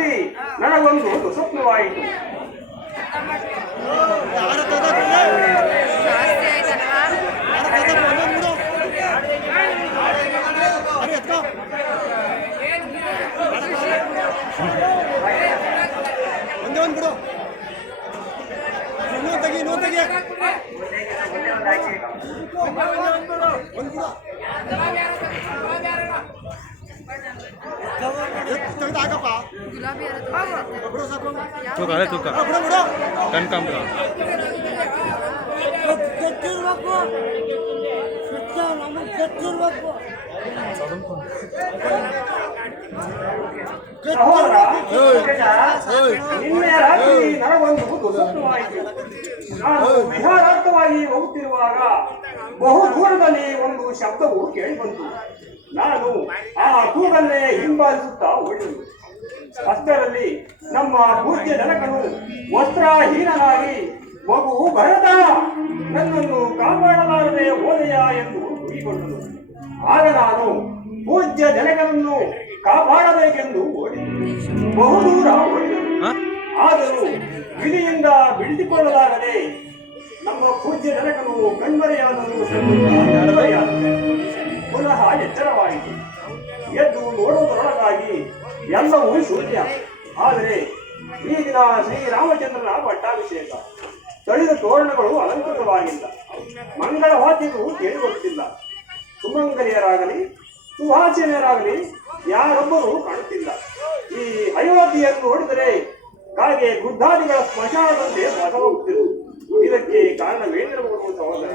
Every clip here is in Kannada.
ರಾತ್ರಿ ನನಗೊಂದು ದುಸ್ವಪ್ನವಾಯಿತು. ತೂಕ ಕನ್ಕಾಂಬ್ರ ಸಹೋದರ, ನಿನ್ನೆ ರಾತ್ರಿ ನನಗೊಂದು ದುಸ್ವಪ್ನವಾಯಿತು. ನಾನು ವಿಹಾರಾರ್ಥವಾಗಿ ಹೋಗುತ್ತಿರುವಾಗ ಬಹು ದೂರದಲ್ಲಿ ಒಂದು ಶಬ್ದವು ಕೇಳಿಬಂತು. ನಾನು ಆ ಕೂಗನ್ನೇ ಹಿಂಬಾಲಿಸುತ್ತಾ ಓಡಿದೆನು. ಅಷ್ಟರಲ್ಲಿ ನಮ್ಮ ಪೂಜ್ಯ ಜನಕನು ವಸ್ತ್ರಹೀನನಾಗಿ ಮಗು ಭರತ, ನನ್ನನ್ನು ಕಾಪಾಡಲಾರದೆ ಹೋದೆಯ ಎಂದು ಕೂಗಿಕೊಂಡನು. ಆಗ ನಾನು ಪೂಜ್ಯ ಜನಕನನ್ನು ಕಾಪಾಡಬೇಕೆಂದು ಓಡಿದೆನು. ಬಹುದೂರ ಓಡಿದೆನು. ಆದರೂ ವಿಧಿಯಿಂದ ಬಿಡಿಸಿಕೊಳ್ಳಲಾಗದೆ ನಮ್ಮ ಪೂಜ್ಯ ಜನಕನು ಕಣ್ಮರೆಯಾದನು. ಪುನಃ ಎಚ್ಚರವಾಯಿತು. ಎದ್ದು ನೋಡುವುದರೊಳಗಾಗಿ ಎಲ್ಲವೂ ಶೂನ್ಯ. ಆದರೆ ಈ ದಿನ ಶ್ರೀರಾಮಚಂದ್ರನ ಪಟ್ಟಾಭಿಷೇಕ. ತಳಿದ ತೋರಣಗಳು ಅಲಂಕೃತವಾಗಿಲ್ಲ. ಮಂಗಳ ವಾದ್ಯಗಳು ಕೇಳಿಬರುತ್ತಿಲ್ಲ. ಸುಮಂಗಲಿಯರಾಗಲಿ ಸುಹಾಸಿನಿಯರಾಗಲಿ ಯಾರೊಬ್ಬರೂ ಕಾಣುತ್ತಿಲ್ಲ. ಈ ಅಯೋಧ್ಯೆಯನ್ನು ನೋಡಿದರೆ ಕಾಗೆ ಗುಡ್ಡಾದಿಗಳ ಸ್ಮಶಾನದಂತೆ ಬಸವಾಗುತ್ತಿರು. ಇದಕ್ಕೆ ಕಾರಣವೇನಿರಬಹುದು ಸಹೋದರ?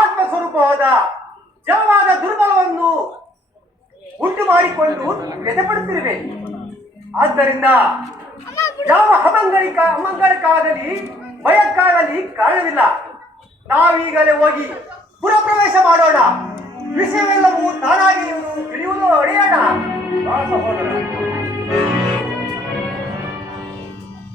ಆತ್ಮಸ್ವರೂಪವಾದ ಜಲವಾದ ದುರ್ಬಲವನ್ನು ಉಂಟು ಮಾಡಿಕೊಂಡು ವ್ಯಥಪಡುತ್ತಿರುವೆ. ಆದ್ದರಿಂದ ಯಾವ ಅಮಂಗಳಕ್ಕಾಗಲಿ ಭಯಕ್ಕಾಗಲಿ ಕಾರಣವಿಲ್ಲ. ನಾವೀಗಲೇ ಹೋಗಿ ಪುರಪ್ರವೇಶ ಮಾಡೋಣ. ವಿಷಯವೆಲ್ಲವೂ ತಾನಾಗಿ ತಿಳಿಯುವುದು ಒಡೆಯೋಣ. ಸಹೋದರ,